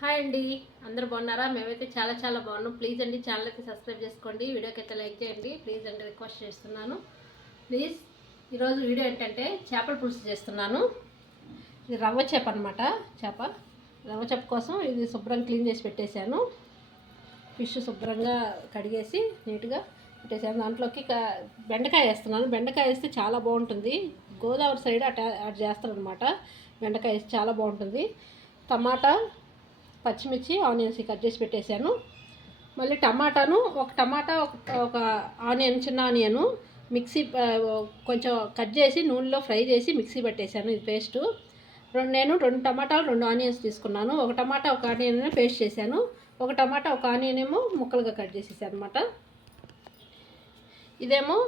Hi అండి, అందరూ బాగున్నారా? మేమైతే చాలా చాలా బాగున్నాం. ప్లీజ్ అండి ఛానల్ అయితే సబ్స్క్రైబ్ చేసుకోండి, వీడియోకి అయితే లైక్ చేయండి. ప్లీజ్ అండి రిక్వెస్ట్ చేస్తున్నాను. ప్లీజ్. ఈరోజు వీడియో ఏంటంటే చేపల పులుసు చేస్తున్నాను. ఇది రవ్వ చేప అనమాట. రవ్వ చేప కోసం ఇది శుభ్రంగా క్లీన్ చేసి పెట్టేశాను. ఫిష్ శుభ్రంగా కడిగేసి నీట్గా పెట్టేశాను. దాంట్లోకి బెండకాయ వేస్తున్నాను. బెండకాయ వేస్తే చాలా బాగుంటుంది. గోదావరి సైడ్ అటు చేస్తారనమాట. బెండకాయ వేస్తే చాలా బాగుంటుంది. టమాటా, పచ్చిమిర్చి, ఆనియన్స్ కట్ చేసి పెట్టేశాను. మళ్ళీ ఒక టమాటా ఒక ఆనియన్, చిన్న ఆనియను మిక్సీ కొంచెం కట్ చేసి నూనెలో ఫ్రై చేసి మిక్సీ పెట్టేశాను. ఇది పేస్టు. నేను 2 టమాటాలు 2 ఆనియన్స్ తీసుకున్నాను. ఒక టమాటా ఒక ఆనియన్ పేస్ట్ చేశాను. ఒక టమాటా ఒక ఆనియన్ ఏమో ముక్కలుగా కట్ చేసేసాను అనమాట. ఇదేమో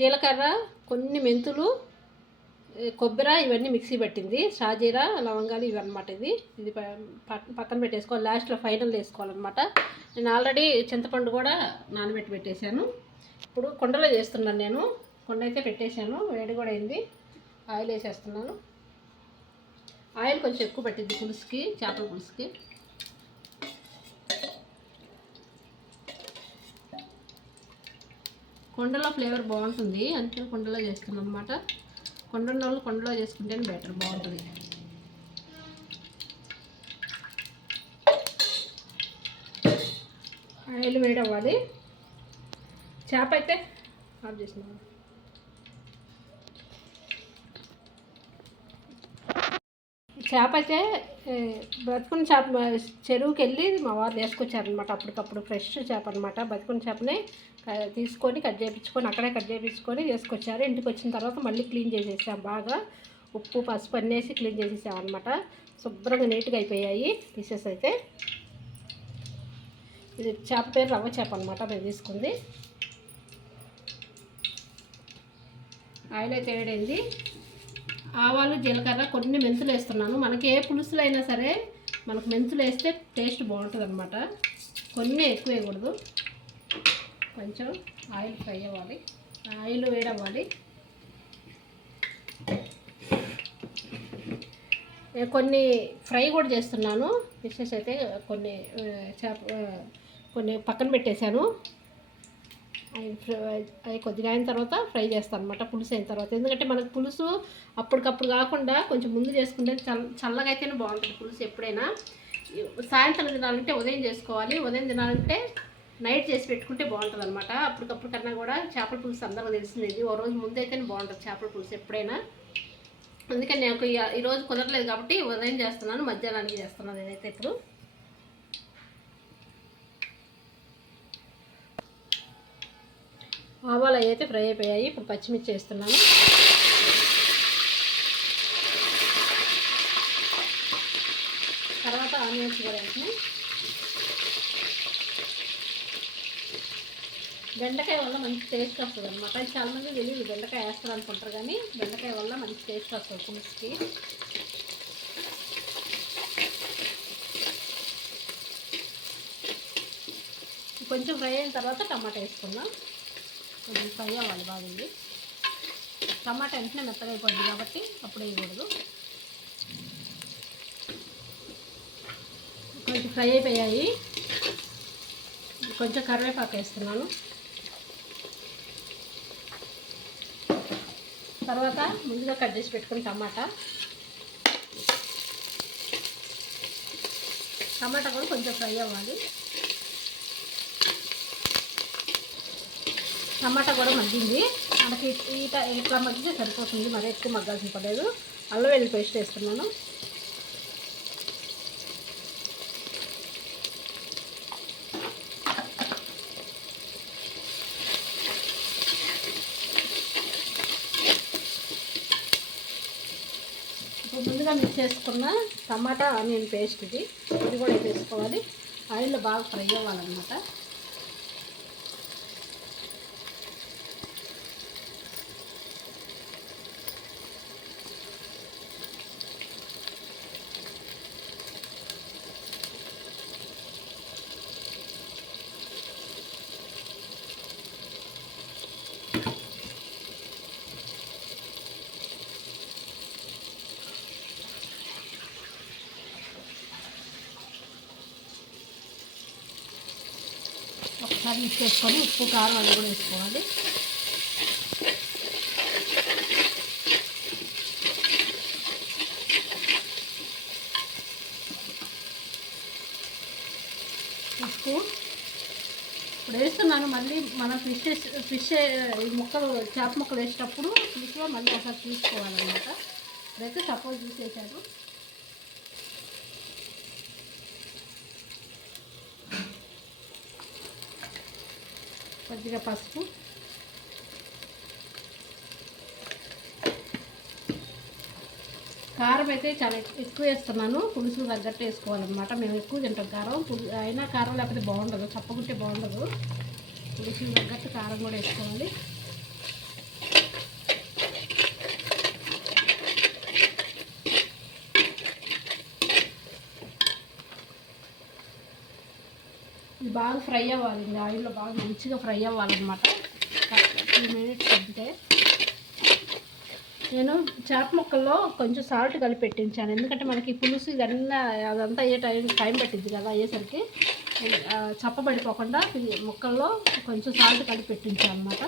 జీలకర్ర, కొన్ని మెంతులు, కొబ్బరి ఇవన్నీ మిక్సీ పట్టింది. షాజీరా, లవంగాలు ఇవి అనమాట. ఇది పక్కన పెట్టేసుకోవాలి. లాస్ట్లో ఫైనల్ వేసుకోవాలన్నమాట. నేను ఆల్రెడీ చింతపండు కూడా నానబెట్టి పెట్టేశాను. ఇప్పుడు కుండలో చేస్తున్నాను. నేను కుండ అయితే పెట్టేశాను, వేడి కూడా అయింది. ఆయిల్ వేసేస్తున్నాను. ఆయిల్ కొంచెం ఎక్కువ పట్టింది పులుసుకి, చేపల పులుసుకి. కుండలో ఫ్లేవర్ బాగుంటుంది, అందుకని కుండలో చేస్తున్నాను అనమాట. కొండన్న వాళ్ళు కొండలో చేసుకుంటేనే బెటర్, బాగుంటుంది. ఆయిల్ వేడవ్వాలి. చేప అయితే ఆఫ్ చేసినాను. చేప అయితే బతుకున్న చేప చెరువుకి వెళ్ళి మా వారు తీసుకొచ్చారనమాట. అప్పటికప్పుడు ఫ్రెష్ చేప అనమాట. బతుకున్న చేపని తీసుకొని అక్కడే కట్ చేయించుకొని తీసుకొచ్చారు. ఇంటికి వచ్చిన తర్వాత మళ్ళీ క్లీన్ చేసేసాం. బాగా ఉప్పు పసుపు అన్నేసి క్లీన్ చేసేసాం అనమాట. శుభ్రంగా నీట్గా అయిపోయాయి పీసెస్ అయితే. ఇది చేప పేరు రవ్వ చేప అనమాట. మేము తీసుకుంది. ఆయిల్ అయితే వేడైంది. ఆవాలు, జీలకర్ర, కొన్ని మెంతులు వేస్తున్నాను. మనకి ఏ పులుసులు అయినా సరే మనకు మెంతులు వేస్తే టేస్ట్ బాగుంటుంది అనమాట. కొన్ని ఎక్కువ వేయకూడదు. కొంచెం ఆయిల్ ఫ్రై అవ్వాలి, ఆయిల్ వేడవ్వాలి. కొన్ని ఫ్రై కూడా చేస్తున్నాను. ఫిషెస్ అయితే కొన్ని పక్కన పెట్టేశాను. అవి కొద్దిగా అయిన తర్వాత ఫ్రై చేస్తాను అనమాట, పులుసు అయిన తర్వాత. ఎందుకంటే మనకు పులుసు అప్పటికప్పుడు కాకుండా కొంచెం ముందు చేసుకుంటే చల్లగా అయితేనే బాగుంటుంది పులుసు. ఎప్పుడైనా సాయంత్రం తినాలంటే ఉదయం చేసుకోవాలి, ఉదయం తినాలంటే నైట్ చేసి పెట్టుకుంటే బాగుంటుంది అనమాట. అప్పటికప్పుడు కన్నా కూడా చేపల పులుసు అందరికీ తెలిసింది. ఓ రోజు ముందు అయితేనే బాగుంటుంది చేపల పులుసు ఎప్పుడైనా. అందుకని నాకు ఈరోజు కుదరలేదు కాబట్టి ఉదయం చేస్తున్నాను, మధ్యాహ్నానికి చేస్తున్నాను నేనైతే. ఇప్పుడు ఆవాలు అయితే ఫ్రై అయిపోయాయి. ఇప్పుడు పచ్చిమిర్చి వేస్తున్నాను. తర్వాత ఆనియన్స్ కూడా వేస్తున్నాను. బెండకాయ వల్ల మంచి టేస్ట్ వస్తుంది అనమాట. చాలామంది తెలియదు బెండకాయ వేస్తారు అనుకుంటారు, కానీ బెండకాయ వల్ల మంచి టేస్ట్ వస్తుంది పులుసుకి. కొంచెం ఫ్రై అయిన తర్వాత టమాటా వేసుకుందాం. కొంచెం ఫ్రై అవ్వాలి బాగుంది. టమాటా వెంటనే మెత్తగా అయిపోద్ది కాబట్టి అప్పుడు వేయకూడదు. కొంచెం ఫ్రై అయిపోయాయి. కొంచెం కరివేపాకు వేస్తున్నాను. తర్వాత ముందుగా కట్ చేసి పెట్టుకుని టమాటా కూడా కొంచెం ఫ్రై అవ్వాలి. టమాటా కూడా మగ్గింది. మనకి ఇట్లా మగ్గితే సరిపోతుంది, మరి ఎక్కువ మగ్గాల్సిన పడలేదు. అల్లం వెల్లుల్లి పేస్ట్ వేస్తున్నాను. ఇప్పుడు ముందుగా మిక్స్ చేసుకున్న టమాటా ఆనియన్ పేస్ట్ ఇది కూడా వేసుకోవాలి. ఆయిల్లో బాగా ఫ్రై అవ్వాలన్నమాట. ఒకసారి మిక్స్ చేసుకొని ఉప్పు కారం అది కూడా వేసుకోవాలి. ఉప్పు ఇప్పుడు వేస్తున్నాను. మళ్ళీ మనం ఫిష్ ముక్కలు చేప ముక్కలు వేసేటప్పుడు పులుసులో మళ్ళీ ఒకసారి చూసుకోవాలన్నమాట. ఇప్పుడైతే సపోజ్ చూసేసాను. కొద్దిగా పసుపు, కారం అయితే చాలా ఎక్కువ వేస్తున్నాను. పులుసు తగ్గట్టు వేసుకోవాలన్నమాట. మేము ఎక్కువ తింటాం కారం. అయినా కారం లేకపోతే బాగుండదు, చప్పకుంటే బాగుండదు. పులుసు తగ్గట్టు కారం కూడా వేసుకోవాలి. ఇది బాగా ఫ్రై అవ్వాలి, ఆయిల్లో బాగా మంచిగా ఫ్రై అవ్వాలన్నమాట. 2 మినిట్స్ అంతే. నేను చేప ముక్కల్లో కొంచెం సాల్ట్ కలిపి పెట్టించాను. ఎందుకంటే మనకి పులుసు ఇదన్నా అదంతా అయ్యే టైం పట్టింది కదా. అయ్యేసరికి చప్పబడిపోకుండా ముక్కల్లో కొంచెం సాల్ట్ కలిపి పెట్టించాను అనమాట.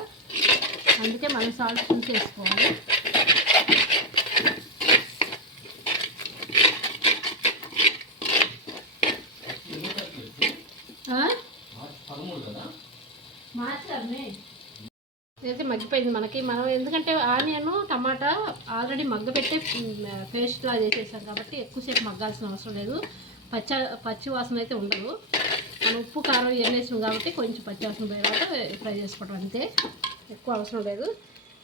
అందుకే మనం సాల్ట్ చూసి వేసుకోవాలి. మార్చారు అయితే మగ్గిపోయింది మనకి. మనం ఎందుకంటే ఆనియన్ టమాటా ఆల్రెడీ మగ్గపెట్టే పేస్ట్లా చేసేసాం కాబట్టి ఎక్కువసేపు మగ్గాల్సిన అవసరం లేదు. పచ్చి వాసన అయితే ఉండదు. మనం ఉప్పు కారం ఇవన్నీ వేసాం కాబట్టి కొంచెం పచ్చి వాసన పోయేలాగా ఫ్రై చేసుకోవడం అంతే, ఎక్కువ అవసరం లేదు.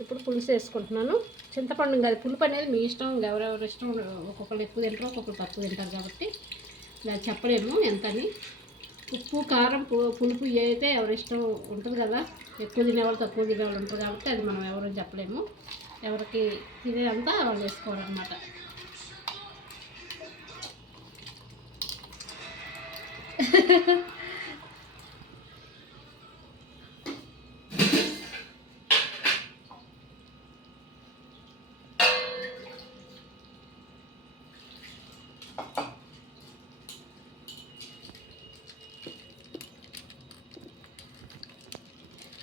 ఇప్పుడు పులుసు వేసుకుంటున్నాను. చింతపండు కాదు, పులుపు అనేది మీ ఇష్టం, ఎవరెవరి ఇష్టం. ఒక్కొక్కరు ఎక్కువ తింటారు, ఒక్కొక్కరు తక్కువ తింటారు కాబట్టి ఇలా చెప్పలేము ఎంతని. ఉప్పు కారం పులుపు అయితే ఎవరి ఇష్టం ఉంటుంది కదా. ఎక్కువ తినేవాళ్ళు తక్కువ తినేవాళ్ళు ఉంటారు కాబట్టి అది మనం ఎవరు చెప్పలేము. ఎవరికి తినేదంతా వాళ్ళు చేసుకోవాలన్నమాట.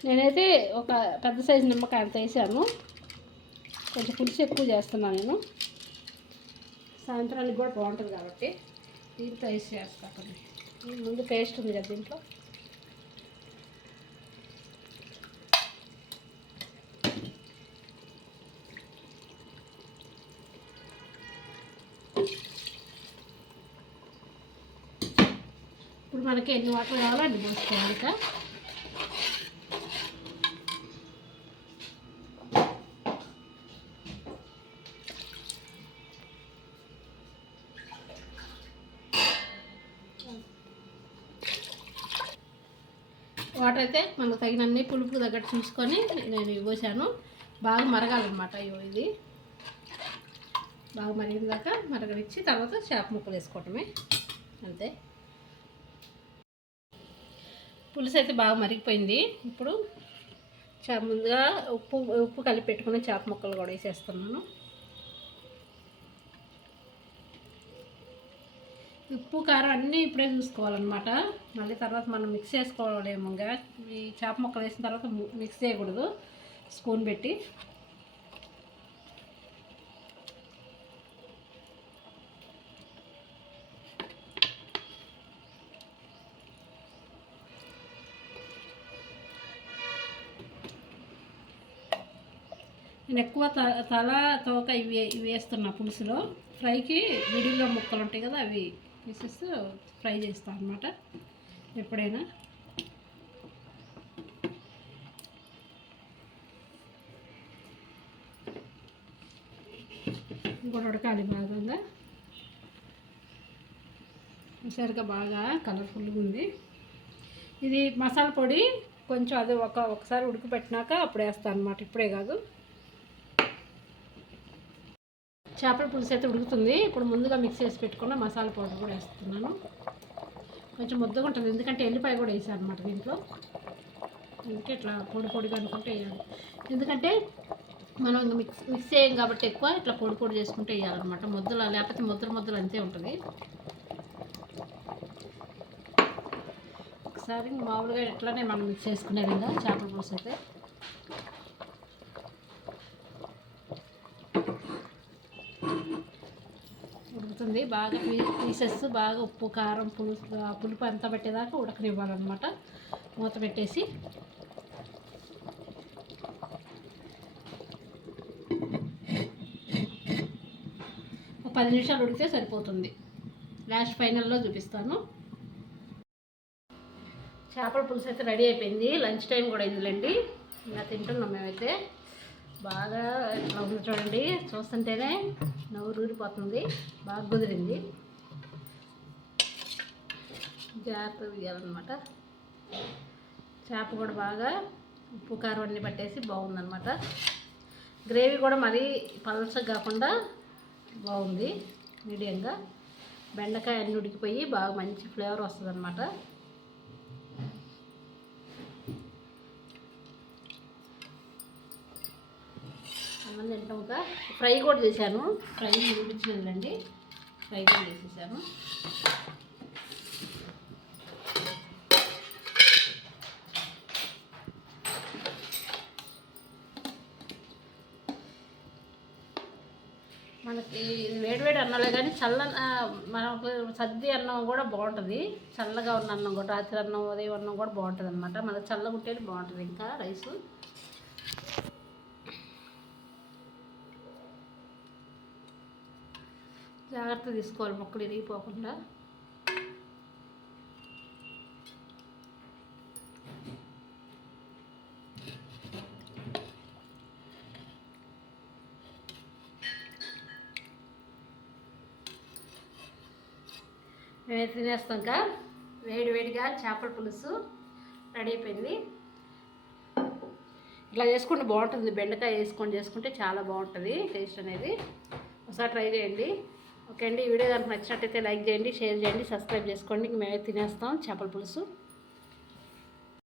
నేనైతే ఒక పెద్ద సైజు నిమ్మకాయ అంత వేసాను. కొంచెం పులుసు ఎక్కువ చేస్తున్నాను నేను. సాయంత్రానికి కూడా బాగుంటుంది కాబట్టి దీంట్లో వేసి చేస్తాను. ముందు పేస్ట్ ఉంది కదా దీంట్లో. ఇప్పుడు మనకి ఎన్ని వాటర్ కావాలో అన్ని పోసుకోవాలి. ఇక వాటర్ అయితే మనకు తగినన్ని పులుపు తగ్గట్టు చూసుకొని నేను పోసాను. బాగా మరగాలన్నమాట. ఇది బాగా మరిగిన దాకా మరగనిచ్చి తర్వాత చేప ముక్కలు వేసుకోవటమే అంతే. పులుసు అయితే బాగా మరిగిపోయింది. ఇప్పుడు ముందుగా ఉప్పు కలిపి పెట్టుకుని చేప ముక్కలు కూడా వేసేస్తున్నాను. ఉప్పు కారం అన్నీ ఇప్పుడే చూసుకోవాలన్నమాట. మళ్ళీ తర్వాత మనం మిక్స్ చేసుకోలేముగా. ఈ చేప ముక్కలు వేసిన తర్వాత మిక్స్ చేయకూడదు, స్పూన్ పెట్టి. నేను ఎక్కువ తల తోక ఇవి వేస్తున్నా పులుసులో. ఫ్రైకి విడిగా ముక్కలు ఉంటాయి కదా, అవి పీసెస్ ఫ్రై చేస్తాను అన్నమాట ఎప్పుడైనా. ఇంకోటి ఉడకాలి బాగా. సరిగ్గా బాగా కలర్ఫుల్గా ఉంది. ఇది మసాలా పొడి కొంచెం అది ఒకసారి ఉడికిపెట్టినాక అప్పుడు వేస్తాను అన్నమాట, ఇప్పుడే కాదు. చేపల పులుసు అయితే ఉడుకుతుంది. ఇప్పుడు ముందుగా మిక్స్ చేసి పెట్టుకున్న మసాలా పౌడర్ కూడా వేస్తున్నాను. కొంచెం ముద్దగా ఉంటుంది ఎందుకంటే ఎల్లిపాయ కూడా వేసాను అనమాట దీంట్లో. అందుకే ఇట్లా పొడిగా అనుకుంటే వేయాలి. ఎందుకంటే మనం మిక్స్ చేయం కాబట్టి ఎక్కువ ఇట్లా పొడి చేసుకుంటే వేయాలన్నమాట. ముద్దలు లేకపోతే ముద్దలు అంతే ఉంటుంది. ఒకసారి మామూలుగా ఎట్లానే మనం మిక్స్ చేసుకునే విధంగా చేపల పులుసు అయితే ఉడుకుతుంది. బాగా పీసెస్ బాగా ఉప్పు కారం పులుపు అంతా పెట్టేదాకా ఉడకనివ్వాలన్నమాట. మూత పెట్టేసి ఒక 10 నిమిషాలు ఉడికితే సరిపోతుంది. లాస్ట్ ఫైనల్లో చూపిస్తాను. చేపల పులుసు అయితే రెడీ అయిపోయింది. లంచ్ టైం కూడా అయిందిలేండి. ఇలా తింటున్నాం మేమైతే. బాగా ఇట్లా ఉంది చూడండి, చూస్తుంటేనే నవ్వు ఊరిపోతుంది. బాగా కుదిరింది. జాగ్రత్తగా తీయాలన్నమాట. చేప కూడా బాగా ఉప్పు కారం అన్నీ పట్టేసి బాగుందన్నమాట. గ్రేవీ కూడా మరీ పలచగా కాకుండా బాగుంది, మీడియంగా. బెండకాయ అన్నీ ఉడికిపోయి బాగా మంచి ఫ్లేవర్ వస్తుంది అన్నమాట. అన్నం తింటాక ఫ్రై కూడా చేశాను. ఫ్రై చూపించలేదండి, ఫ్రై కూడా చేసేసాను. మనకి వేడివేడి అన్నాలే కానీ మనకు సద్ది అన్నం కూడా బాగుంటుంది. చల్లగా ఉన్న అన్నం కూడా, రాత్రి అన్నం ఉదయం అన్నం కూడా బాగుంటుంది అనమాట. మనకు చల్లగా ఉంటేనే బాగుంటుంది. ఇంకా రైసు జాగ్రత్త తీసుకోవాలి, మొక్కలు ఇరిగిపోకుండా. మేము తినేస్తాక వేడివేడిగా చేపల పులుసు రెడీ అయిపోయింది. ఇట్లా చేసుకుంటే బాగుంటుంది. బెండకాయ చేసుకుంటే చాలా బాగుంటుంది టేస్ట్ అనేది. ఒకసారి ట్రై చేయండి. ఓకే అండి, ఈ వీడియో కనుక నచ్చినట్టయితే లైక్ చేయండి, షేర్ చేయండి, సబ్స్క్రైబ్ చేసుకోండి. మేమే తినేస్తాం చేపల పులుసు.